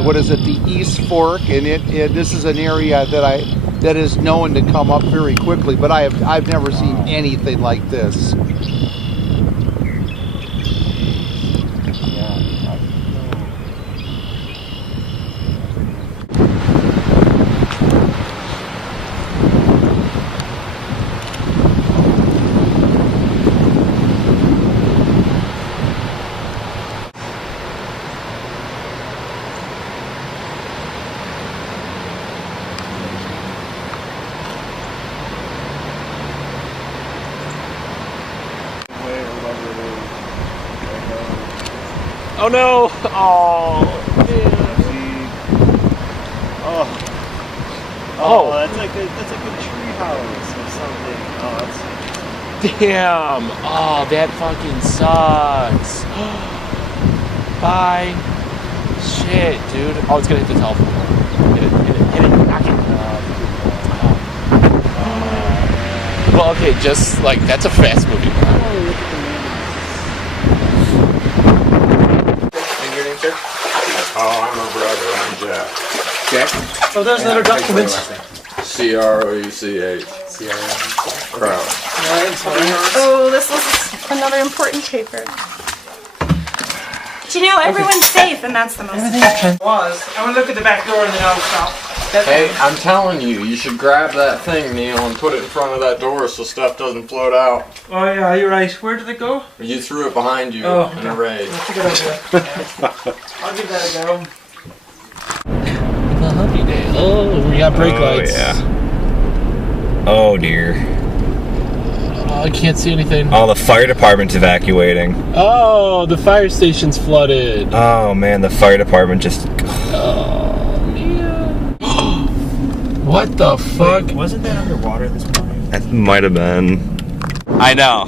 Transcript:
the, what is it, the East Fork, and this is an area that is known to come up very quickly, but I've never seen anything like this. Oh no! Oh, man. Oh, that's like a tree house or something. Oh, that's... Damn! Oh, that fucking sucks. Bye. Shit, dude. Oh, it's gonna hit the telephone. Hit it, knock it. Well, okay, just like, that's a fast moving car. And your name, sir? Oh, I'm a brother. I'm Jack. Jack? Oh, there's another document. Crouch. Crouch. Oh, this was another important paper. Do you know, everyone's safe, and that's the most important. I'm gonna look at the back door and then I'll stop. Hey, I'm telling you, you should grab that thing, Neil, and put it in front of that door so stuff doesn't float out. Oh yeah, you're right. Where did it go? You threw it behind you in a raid. That's a good idea. I'll give that a go. The Happy Day. Oh, we got brake lights. Yeah. Oh dear. Oh, I can't see anything. Oh, the fire department's evacuating. Oh, the fire station's flooded. Oh man, the fire department just... Oh, man. What the fuck? Wait, wasn't that underwater this morning? That might have been. I know.